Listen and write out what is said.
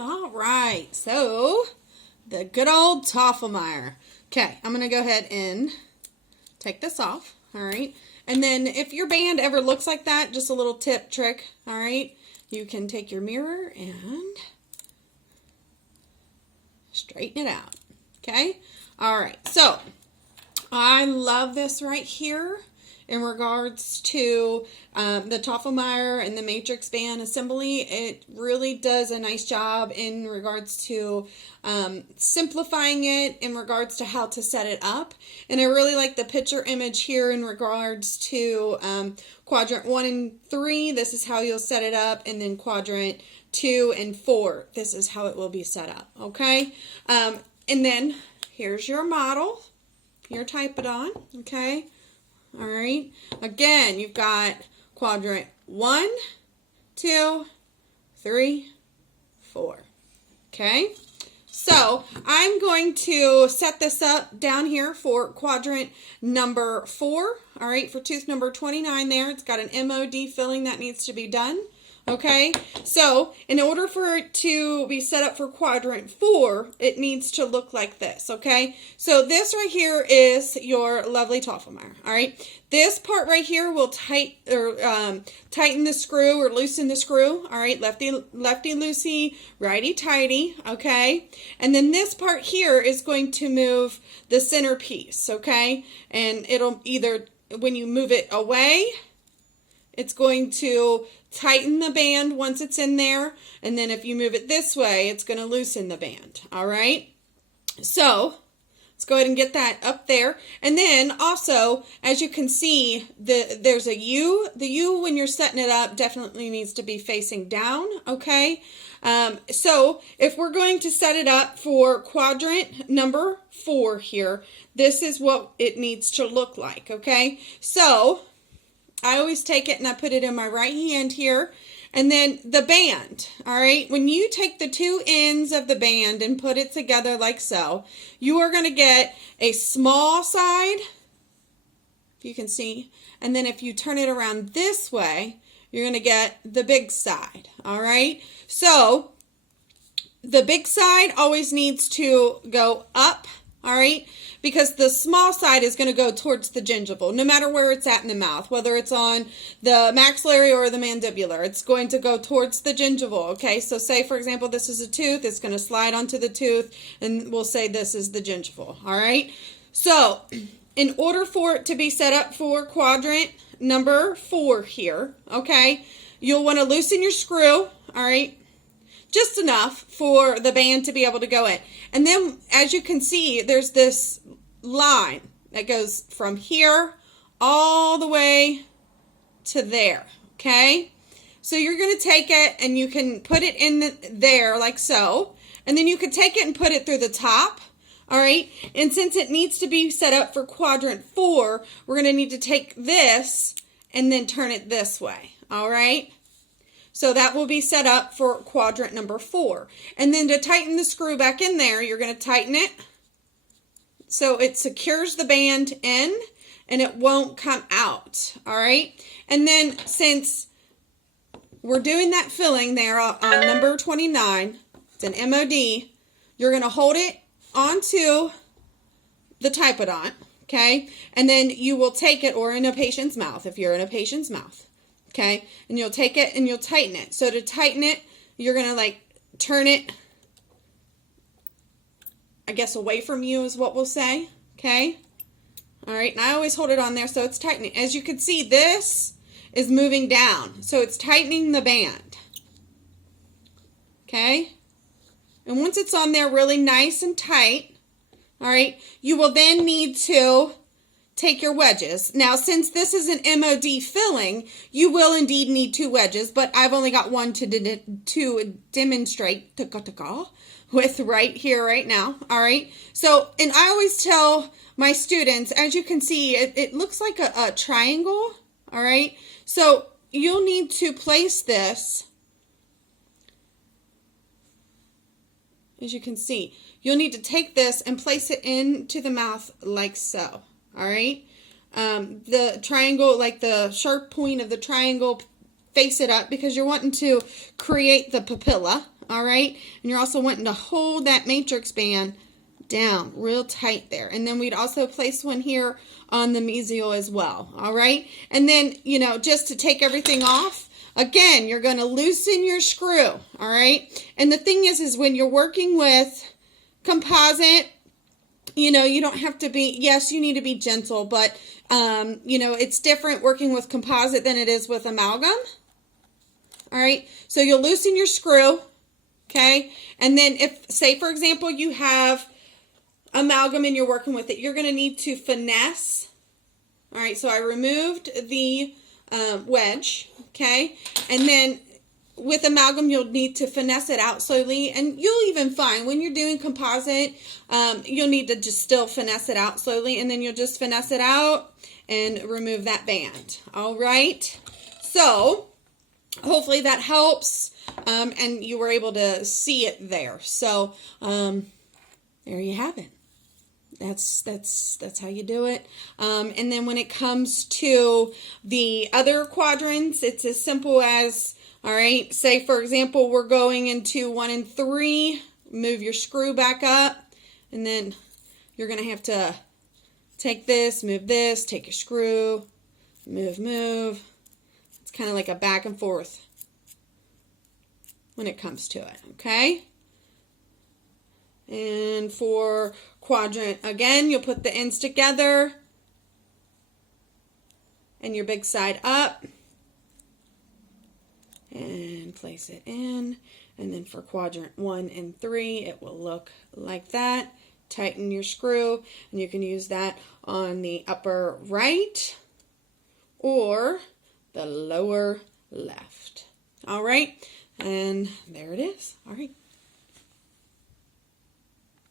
All right, so the good old Tofflemire. Okay, I'm going to go ahead and take this off, all right? And then if your band ever looks like that, just a little tip trick, all right? You can take your mirror and straighten it out, okay? All right, so I love this right here in regards to the Tofflemire and the matrix band assembly. It really does a nice job in regards to simplifying it in regards to how to set it up. And I really like the picture image here in regards to quadrant 1 and 3. This is how you'll set it up. And then quadrant 2 and 4. This is how it will be set up. Okay. And then here's your model. Your Typodon. Okay. All right. Again, you've got quadrant 1, 2, 3, 4. Okay. So I'm going to set this up down here for quadrant number 4. All right. For tooth number 29 there. It's got an MOD filling that needs to be done. Okay, so in order for it to be set up for quadrant 4, it needs to look like this, okay? So this right here is your lovely Tofflemire, all right? This part right here will tighten the screw or loosen the screw, all right? Lefty loosey, righty tighty, okay? And then this part here is going to move the center piece, okay? And it'll either, when you move it away, it's going to tighten the band once it's in there. And then if you move it this way, it's going to loosen the band. All right. So let's go ahead and get that up there. And then also, as you can see, there's a U. The U, when you're setting it up, definitely needs to be facing down. Okay. So if we're going to set it up for quadrant number 4 here, this is what it needs to look like. Okay. So I always take it and I put it in my right hand here. And then the band, all right, when you take the two ends of the band and put it together like so, you are going to get a small side, if you can see. And then if you turn it around this way, you're going to get the big side, all right? So the big side always needs to go up, all right? Because the small side is going to go towards the gingival, no matter where it's at in the mouth, whether it's on the maxillary or the mandibular. It's going to go towards the gingival, okay? So say, for example, this is a tooth. It's going to slide onto the tooth, and we'll say this is the gingival, all right? So in order for it to be set up for quadrant number 4 here, okay, you'll want to loosen your screw, all right? Just enough for the band to be able to go in. And then, as you can see, there's this line that goes from here all the way to there, okay? So you're going to take it and you can put it in there like so. And then you can take it and put it through the top, all right? And since it needs to be set up for quadrant 4, we're going to need to take this and then turn it this way, all right? So that will be set up for quadrant number 4. And then to tighten the screw back in there, you're going to tighten it so it secures the band in and it won't come out. All right. And then since we're doing that filling there on number 29, it's an MOD, you're going to hold it onto the Typodon. Okay. And then you will take it, or in a patient's mouth, if you're in a patient's mouth. Okay, and you'll take it and you'll tighten it. So to tighten it, you're going to like turn it, I guess, away from you is what we'll say. Okay, all right, and I always hold it on there so it's tightening. As you can see, this is moving down, so it's tightening the band. Okay, and once it's on there really nice and tight, all right, you will then need to take your wedges. Now, since this is an MOD filling, you will indeed need 2 wedges, but I've only got one to demonstrate with right here, right now. All right. So, and I always tell my students, as you can see, it looks like a triangle. All right. So you'll need to place this, as you can see, you'll need to take this and place it into the mouth like so. All right. The triangle, like the sharp point of the triangle, face it up because you're wanting to create the papilla. all right? And you're also wanting to hold that matrix band down real tight there. And then we'd also place one here on the mesial as well, all right? And then, you know, just to take everything off, again, you're going to loosen your screw, all right? And the thing is when you're working with composite, you know, you don't have to be, yes, you need to be gentle, but, you know, it's different working with composite than it is with amalgam, all right? So you'll loosen your screw, okay? And then if, say, for example, you have amalgam and you're working with it, you're going to need to finesse. All right, so I removed the wedge, okay? And then with amalgam, you'll need to finesse it out slowly. And you'll even find when you're doing composite, you'll need to just still finesse it out slowly. And then you'll just finesse it out and remove that band. All right, so hopefully that helps. And you were able to see it there. So there you have it. That's how you do it. And then when it comes to the other quadrants, it's as simple as, all right, say for example, we're going into 1 and 3, move your screw back up, and then you're going to have to take this, take your screw, move. It's kind of like a back and forth when it comes to it, okay? And for quadrant, again, you'll put the ends together and your big side up and place it in. And then for quadrant 1 and 3, it will look like that. Tighten your screw, and you can use that on the upper right or the lower left. All right, and there it is. All right.